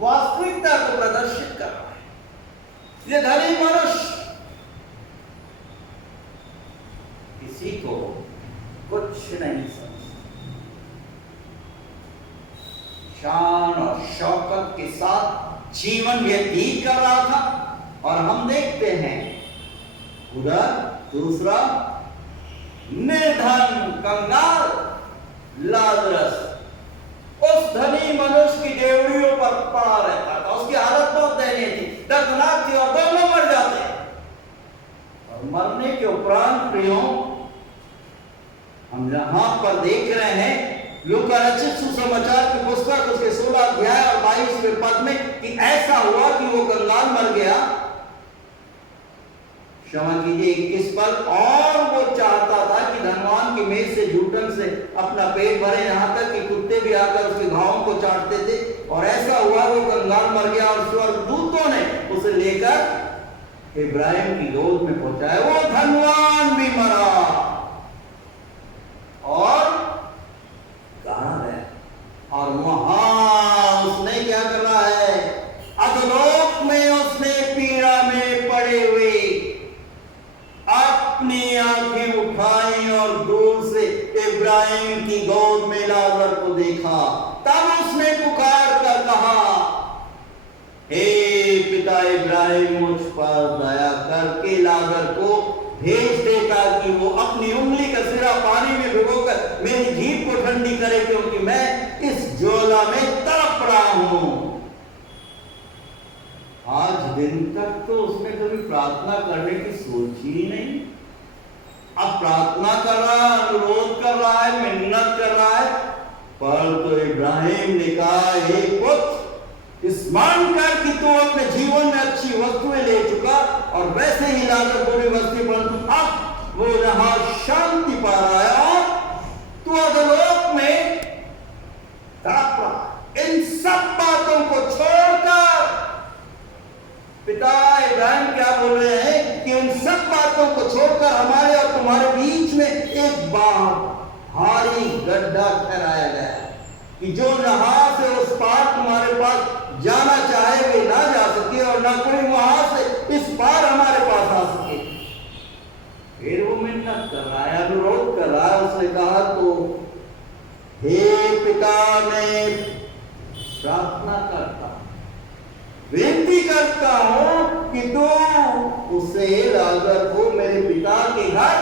वास्तविकता को प्रदर्शित कर रहा है। ये धनी मनुष्य किसी को कुछ नहीं समझता, शान और शौकत के साथ जीवन व्यतीत कर रहा था। और हम देखते हैं उधर दूसरा निर्धन कंगाल लाजरस उस धनी मनुष्य की डेवड़ियों पर पड़ा रहता था। उसकी हालत बहुत दयनीय थी, दर्दनाक थी और दोनों मर जाते। और मरने के उपरांत प्रियों, हम यहां पर देख रहे हैं लूका रचित सुसमाचार की पुस्तक उसके 16 अध्याय और 22वें पद में कि ऐसा हुआ कि वो कंगाल मर गया, क्षमा कीजिए 21 पद, और वो चाहता था कि धनवान की मेज से जूठन से अपना पेट भरे, यहां तक कि कुत्ते भी आकर उसके घावों को चाटते थे। और ऐसा हुआ वो कंगाल मर गया और स्वर्गदूतों ने उसे लेकर इब्राहिम की गोद में पहुंचाया। वो धनवान भी मरा और कहां है, और वहां उसने क्या करना है, अधोलोक में उसने पीड़ा में पड़े हुए अपनी आंखें उठाई और दूर से इब्राहिम की गोद में लाजर को देखा। तब उसने पुकार कर कहा, हे पिता इब्राहिम, मुझ पर दया करके लाजर को भेज दे ताकि वो अपनी उंगली का सिरा पानी में भिगोकर मेरी जीभ को ठंडी करे, क्योंकि मैं इस ज्वाला में तड़प रहा हूं। आज दिन तक तो उसने कभी प्रार्थना करने की सोची ही नहीं। अब प्रार्थना कर रहा है, अनुरोध कर रहा है, मिन्नत कर रहा है, पर तो इब्राहिम ने कहा, हे पुत्र, स्मरण कर कि तू अपने जीवन में अच्छी वस्तुएं ले चुका और वैसे ही लाजर बुरी वस्तु, परंतु अब वो यहां शांति पा रहा है और तू अधोलोक में तड़प रहा। इन सब बातों को छोड़कर पिता इब्राहिम क्या बोल रहे हैं कि इन सब बातों को छोड़कर हमारे और तुम्हारे बीच में एक भारी गड्ढा ठहराया गया कि जो यहाँ से उस पार तुम्हारे पास जाना चाहे वे ना जा सके और ना कोई वहां से इस पार हमारे पास आ सके। फिर वो मिन्नत कर रहा है, अनुरोध कर रहा है। उसने कहा तो हे पिता, मैं प्रार्थना करता, विनती करता हूं कि तू उसे लाजर को मेरे पिता के घर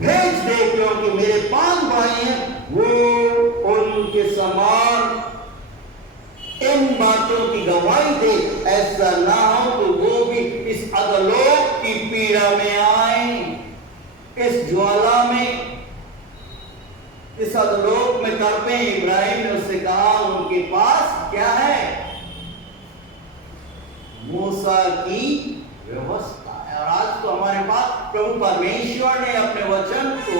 भेज दे, क्योंकि मेरे 5 भाई हैं, वो उनके समान इन बातों की गवाही दे। ऐसा ना हो कि वो भी इस अधोलोक की पीड़ा में आए, इस ज्वाला में, इस अधोलोक में तड़पे। इब्राहिम ने उससे कहा उनके पास क्या है? मूसा की व्यवस्था है। और आज तो हमारे पास प्रभु परमेश्वर ने अपने वचन को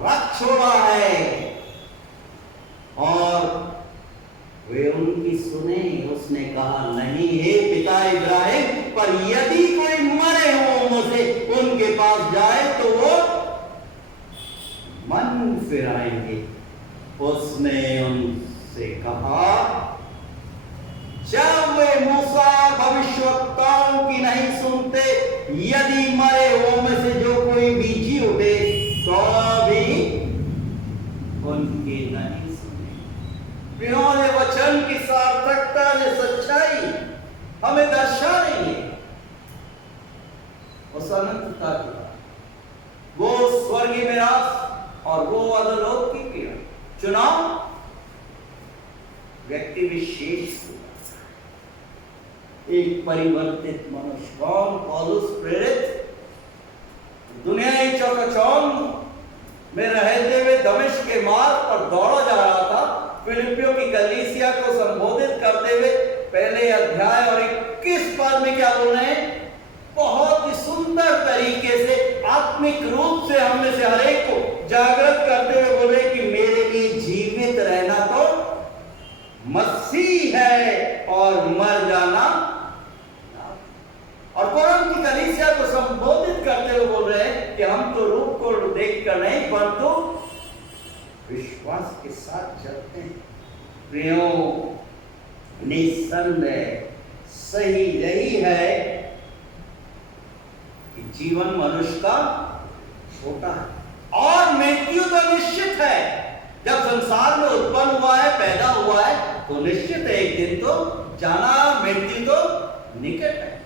रख छोड़ा है और वे उनकी सुने। उसने कहा नहीं हे पिता इब्राहिम, पर यदि कोई मरे हो मुझे उनके पास जाए तो वो मन फिराएंगे। उसने उनसे कहा जब वे मूसा भविष्यवक्ताओं की नहीं सुनते, यदि मरे हुओं में से जो कोई भी जी उठे तो भी उनकी नहीं सुने। प्रियों, वचन की सार्थकता ने सच्चाई हमें दर्शा रही है। उस अनंतता की बात, वो स्वर्गीय मिरास और वो अधोलोक की पीड़ा, चुनाव व्यक्ति विशेष को, एक परिवर्तित मनुष्य। कौन? पौलुस प्रेरित दुनियाई चौकचौंध में रहते हुए दमिश्क के मार्ग पर दौड़ा जा रहा था। फिलिपियों की कलीसिया को संबोधित करते हुए पहले अध्याय और 21 पद में क्या बोल रहे हैं? बहुत ही सुंदर तरीके से आत्मिक रूप से हम में से हर एक को जागृत करते हुए बोले कि मेरे लिए जीवित रहना तो मसीह है और मर जाना। और कोरिन्थ की कलीसिया को संबोधित करते हुए बोल रहे हैं कि हम तो रूप को देखकर नहीं परंतु विश्वास के साथ चलते हैं। प्रियों, निस्संदेह सही यही है कि जीवन मनुष्य का छोटा है और मृत्यु तो निश्चित है। जब संसार में उत्पन्न हुआ है, पैदा हुआ है, तो निश्चित है एक दिन तो जाना, मृत्यु तो निकट है।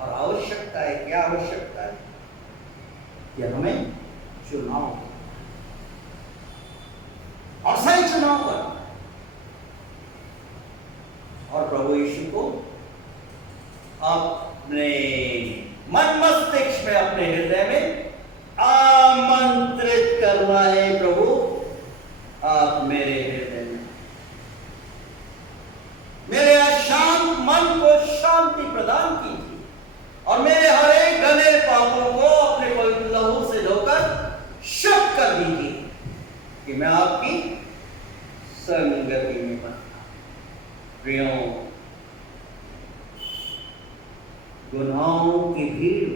और आवश्यकता है, क्या आवश्यकता है? कि हमें चुनाव और सही चुनाव करना और प्रभु यीशु को अपने मन मस्तिष्क में, अपने हृदय में आमंत्रित करना है। प्रभु, आप मेरे हृदय में, मेरे अशांत मन को शांति प्रदान कीजिए और मेरे हर एक घने पापों को अपने पवित्र लहू से धोकर शुद्ध कर दीजिए कि मैं आपकी संगति में बना। प्रियों, गुनाहों की भीड़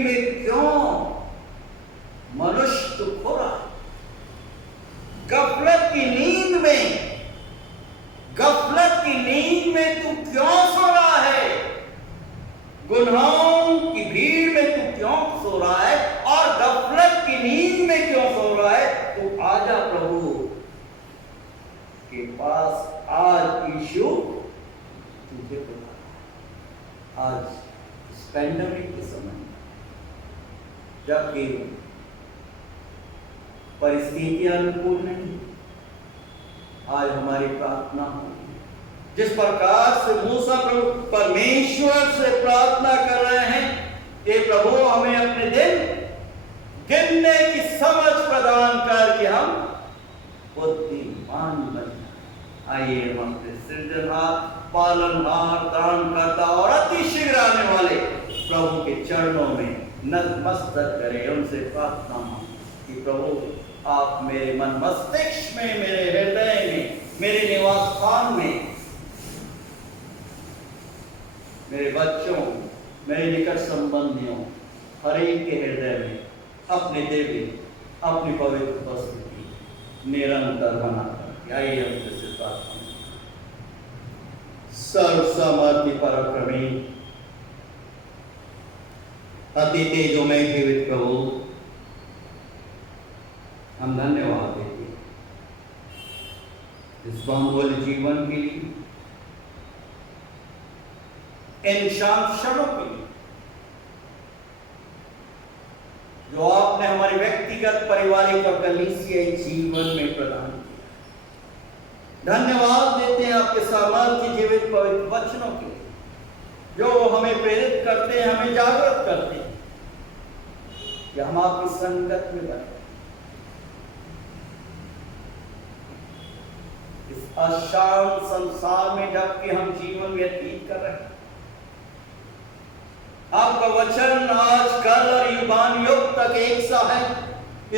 में क्यों मनुष्य दुख हो रहा है? गफलत की नींद में तू क्यों सो रहा है? गुनाहों की भीड़ में तू क्यों सो रहा है और गफलत की नींद में क्यों सो रहा है? तू आजा प्रभु के पास। आज यीशु तुझे बुला रहा है। आज इस पैंडेमिक के समय जबकि परिस्थितियां अनुकूल नहीं, आज हमारी प्रार्थना हो जिस प्रकार से मूसा प्रभु परमेश्वर से प्रार्थना कर रहे हैं, ये प्रभु हमें अपने दिन गिनने की समझ प्रदान कर कि हम बुद्धिमान बन जाए। आइए हम अपने सृजनहार, पालनहार, त्राणकर्ता और अति शीघ्र आने वाले प्रभु के चरणों में नतमस्तक करें, उनसे प्रार्थना मांगे कि प्रभु आप मेरे मन मस्तिष्क में, मेरे हृदय में, मेरे निवास स्थान में, मेरे बच्चों, मेरे निकट संबंधियों हर एक के हृदय में अपने देवी अपनी पवित्र उपस्थिति निरंतर बना कर। आइए हम जैसे प्रार्थना। सर्वसमर्थी पराक्रमी अति तेजोमय जीवित प्रभु, हम धन्यवाद देते हैं इस बहुमूल्य जीवन के लिए, इन शांत क्षणों के लिए जो आपने हमारे व्यक्तिगत, पारिवारिक और कलीसियाई जीवन में प्रदान किया। धन्यवाद देते हैं आपके सामर्थ्य जीवित पवित्र वचनों के लिए जो हमें प्रेरित करते हैं, हमें जागृत करते हैं कि हम आपकी संगत में बने। इस अशांत संसार में जबकि हम जीवन व्यतीत कर रहे हैं, आपका वचन आज, कल और युगान युग तक एक सा है।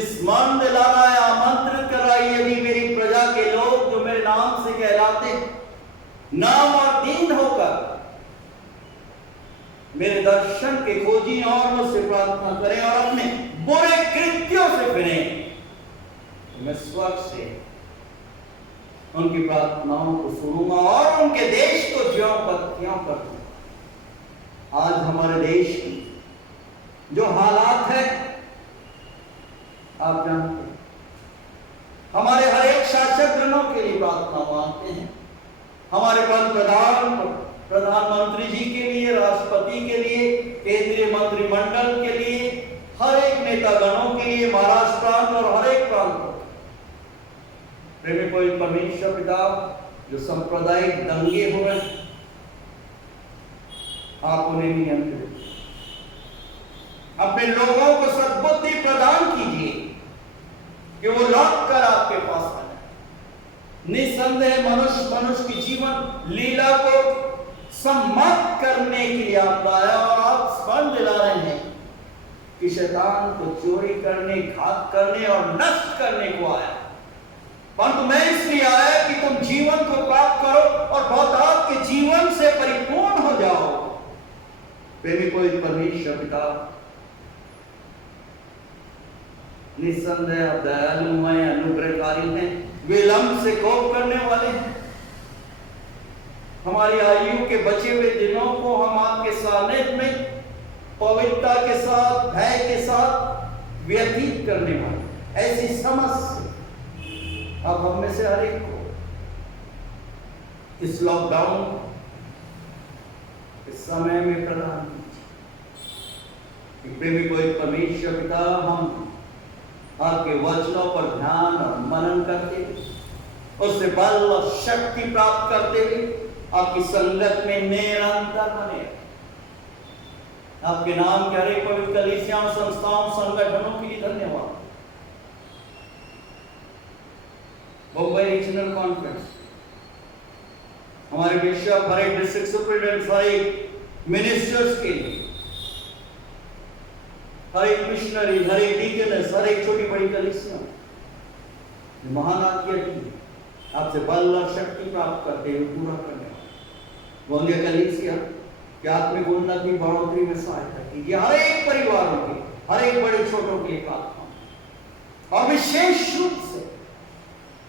स्मरण दिला रहा है, आमंत्रित कर रहा है, यदि मेरी प्रजा के लोग जो मेरे नाम से कहलाते नाम और दीन होकर मेरे दर्शन के खोजी और मुझसे प्रार्थना करें और अपने बुरे कृत्यों से फिरें, तो मैं स्वर्ग से उनकी प्रार्थनाओं को सुनूंगा और उनके देश को ज्यों पर त्यों कर दूंगा। आज हमारे देश की जो हालात है आप जानते हैं। हमारे हर एक शासक जनों के लिए प्रार्थना मांगते हैं, हमारे प्रधानमंत्री जी के लिए, राष्ट्रपति के लिए, केंद्रीय मंत्रिमंडल के लिए, हर एक नेता गणों के लिए, महाराष्ट्र प्रांत और हर एक प्रांत। प्रेमी कोई परमेश्वर पिता, जो सांप्रदायिक दंगे हो रहे हैं, आप उन्हें नियंत्रित, अपने लोगों को सद्बुद्धि प्रदान कीजिए कि वो लौट कर आपके पास आ जाए। निसंदेह मनुष्य की जीवन लीला को समाप्त करने के लिए आप लाया और आप स्मरण दिला रहे हैं कि शैतान को चोरी करने, घात करने और नष्ट करने को आया, परंतु मैं इसलिए आया कि तुम जीवन को प्राप्त करो और बहुतायत के जीवन से परिपूर्ण हो जाओ। प्रेमी कोई परमेश्वर पिता, निस्संदेह आप दयालु हैं, अनुग्रहकारी हैं, विलंब से कोप करने वाले हैं। हमारी आयु के बचे हुए दिनों को हम आपके सानिध्य में पवित्रता के साथ, भय के साथ व्यतीत करने वाले, ऐसी समझ से अब हम में से हर एक को इस लॉकडाउन इस समय में प्रदान कीजिए। प्रेमी कोई परमेश्वर पिता, हम आपके वचनों पर ध्यान और मनन करते हुए, उससे बल और शक्ति प्राप्त करते हुए आपकी संगत में निरंतर बने। आपके नाम के हर एक पवित्र कलीसियाओं, संस्थाओं, संगठनों के लिए धन्यवाद। मुंबई रीजनल कॉन्फ्रेंस, हमारे बिशप, हर एक डिस्ट्रिक्ट सुपरिटेंडेंट, हर एक मिनिस्टर्स के लिए, हर एक मिशनरी, हर एक डीकनेस, हर एक छोटी बड़ी कलीसिया महान आज्ञा की आपसे बल और शक्ति प्राप्त करते हुए पूरा करने वाले गोंदिया कलीसिया की आत्मिक उन्नति, बढ़ोतरी में सहायता कीजिए। हर एक परिवारों के, हर एक बड़े छोटों के लिए प्रार्थना, और विशेष रूप से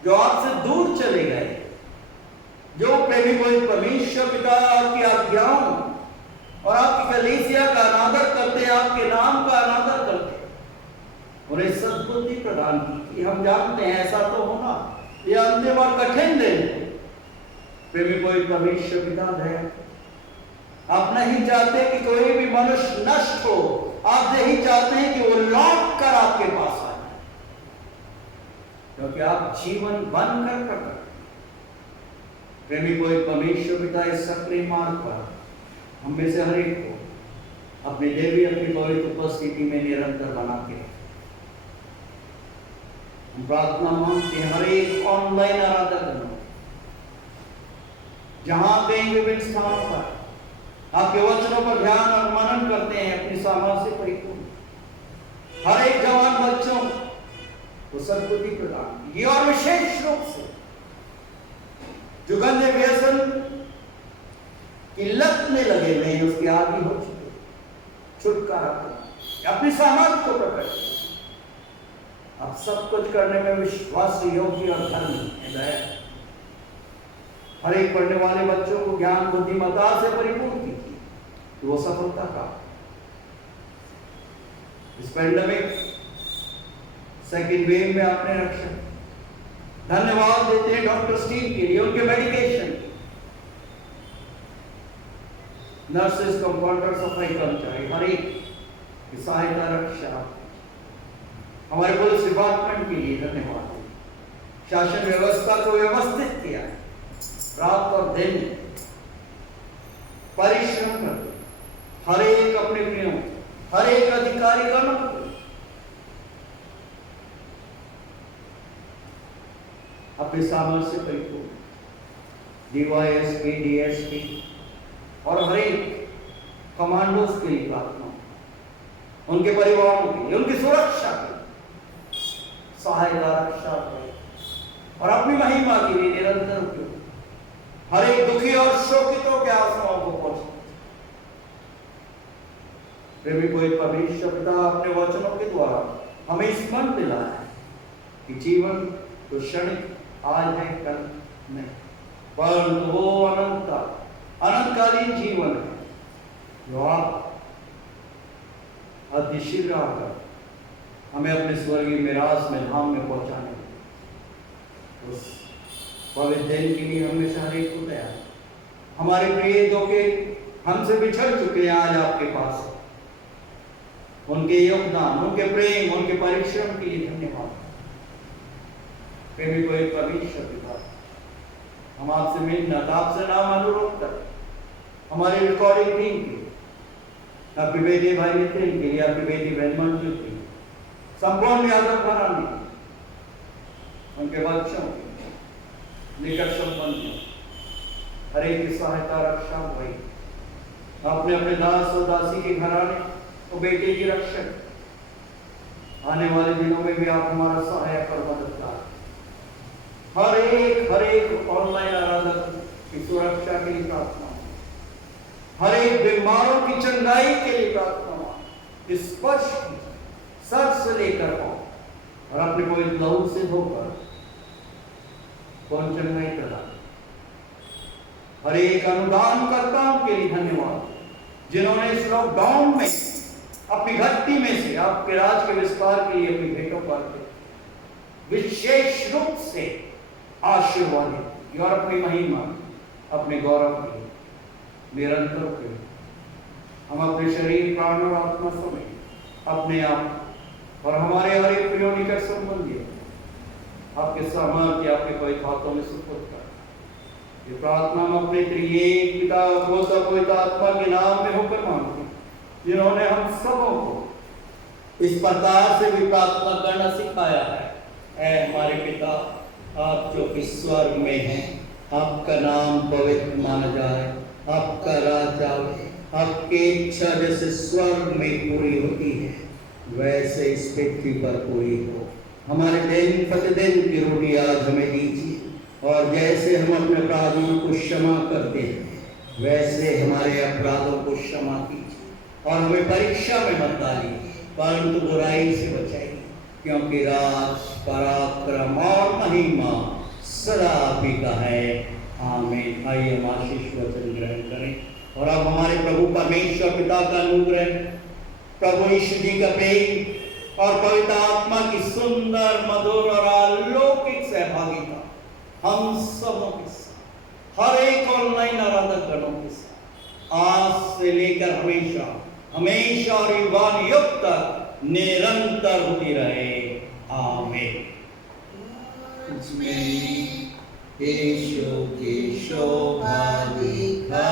जो आपसे दूर चले गए, जो प्रेमी कोई परमेश्वर पिता आपकी आज्ञाओं और आपकी कलीसिया का अनादर करते, आपके नाम का अनादर करते, उन्हें सद्बुद्धि प्रदान की। हम जानते हैं ऐसा तो होना, ये अंतिम और कठिन दिन। प्रेमी कोई परमेश्वर पिता दया, आप नहीं चाहते कि कोई भी मनुष्य नष्ट हो, आप यही चाहते हैं कि वो लौट कर आपके पास आए, क्योंकि आप जीवन बनकर प्रकट। प्रेमी कोई परमेश्वर पिता, इस सक्रिय मार्ग पर हम में से हर एक को अपनी देवी, अपनी पवित्र उपस्थिति में निरंतर बना के हम प्रार्थना मांगते हैं। हर एक ऑनलाइन आराधना, जहां कहीं विभिन्न स्थानों पर आपके वचनों पर ध्यान और मनन करते हैं, अपनी सामर्थ्य से परिपूर्ण हर एक जवान बच्चों को सद्बुद्धि प्रदान कीजिए, और विशेष रूप से जो गंदे व्यसन की लत में लगे हुए हैं, उसके आदि हो चुके, छुटकारा अपनी सामर्थ्य को प्रकट किया। अब सब कुछ करने में विश्वास योग्य और धर्म है। हर एक पढ़ने वाले बच्चों को ज्ञान बुद्धिमत्ता से परिपूर्ण कीजिए कि वो सफलता का इस पेंडेमिक सेकेंड वेव में आपने रक्षा। धन्यवाद देते हैं डॉक्टर स्टीव के लिए, उनके मेडिकेशन, नर्सेस, कंपाउंडर, सफाई कर्मचारी, हर एक की सहायता रक्षा। हमारे पुलिस डिपार्टमेंट के लिए धन्यवाद। शासन व्यवस्था को व्यवस्थित किया, रात और दिन परिश्रम करते, हर एक अपने प्रियों, हर एक अधिकारी का नौकर, अपने सामर्थ्य से परिपूर्ण डीवाईएसपी, डीएसपी और हर एक कमांडोज के लिए प्रार्थना, उनके परिवारों के लिए, उनकी सुरक्षा के लिए सहायता रक्षा करें और अपनी महिमा के लिए निरंतर उपयोग, हर एक दुखी और शोकितों के आत्माओं को पहुंचे। प्रेमी कोई परमेश्वर पिता अपने वचनों के द्वारा हमें स्मरण दिलाया है कि जीवन तो क्षणिक आज है, कल नहीं, परंतु वो अनंतकालीन जीवन है जो आप अतिशीघ्र आकर हमें अपने स्वर्गीय मिरास में धाम में पहुंचाने उस पवित्र दिन के लिए हमेशा हर एक को तैयार। हमारे प्रिय जो के हमसे बिछड़ चुके हैं आज आपके पास, उनके योगदान, उनके प्रेम, उनके परिश्रम के लिए धन्यवाद। प्रेमी को एक परमेश्वर पिता, हम आपसे मिलना, आपसे नाम अनुरोध कर हमारे रिकॉर्डिंग टीम के, आपकी बेटी भाई नितिन के लिए, आपकी बेटी बहन मंजू के, संपूर्ण यादव घराने, उनके बच्चों के, निकट संबंधियों, हर एक की सहायता रक्षा हुई। आपने अपने दास और दासी के घराने और बेटे की रक्षा, आने वाले दिनों में भी आप हमारा सहायक और मददगार, हर एक ऑनलाइन आराधक की सुरक्षा के लिए प्रार्थना, हर एक बीमारों की चंगाई के लिए प्रार्थना, स्पर्श सर से लेकर पाओ और अपने कोई लहू से धोकर कौन चंगाई प्रदान। हर एक अनुदानकर्ताओं के लिए धन्यवाद, जिन्होंने इस लॉकडाउन में अपनी घट्टी में से आपके राज के विस्तार के लिए अपनी भेंटों पर विशेष रूप से आशीर्वादित और अपनी महिमा, अपने गौरव के लिए निरंतर उपयोग। हम अपने शरीर, प्राण और आत्मा समेत अपने आप और हमारे हर एक प्रिय निकट संबंधी आपके सामर्थ्य, आपके पवित्र हाथों में सुपुर्द कर। ये प्रार्थना हम अपने त्रिएक पिता पवित्र आत्मा के नाम में होकर मांगते, जिन्होंने हम सबों को इस प्रकार से भी प्रार्थना करना सिखाया है। ऐ हमारे पिता, आप जो कि स्वर्ग में हैं, आपका नाम पवित्र माना जाए, आपका राज आए, आपकी इच्छा जैसे स्वर्ग में पूरी होती है वैसे इस पृथ्वी पर पूरी हो। हमारे दिन प्रतिदिन की रोटी आज हमें दीजिए और जैसे हम अपने अपराधों को क्षमा करते हैं वैसे हमारे अपराधों को क्षमा कीजिए और हमें परीक्षा में मत डालिए, परंतु बुराई से बचाइए, क्योंकि राज, पराक्रम और महिमा सदा आप ही का है। आमीन। आइए हम आशीष वचन ग्रहण करें और अब हमारे प्रभु परमेश्वर पिता का अनुग्रह, प्रभु यीशु जी का प्रेम और पवित्र आत्मा की सुंदर, मधुर और अलौकिक सहभागिता हम सबों के साथ, हर एक ऑनलाइन आराधक गणों के साथ आज से लेकर हमेशा हमेशा और युगान युग तक निरंतर होती रहे। आमीन। यीशु की शोभा दिखा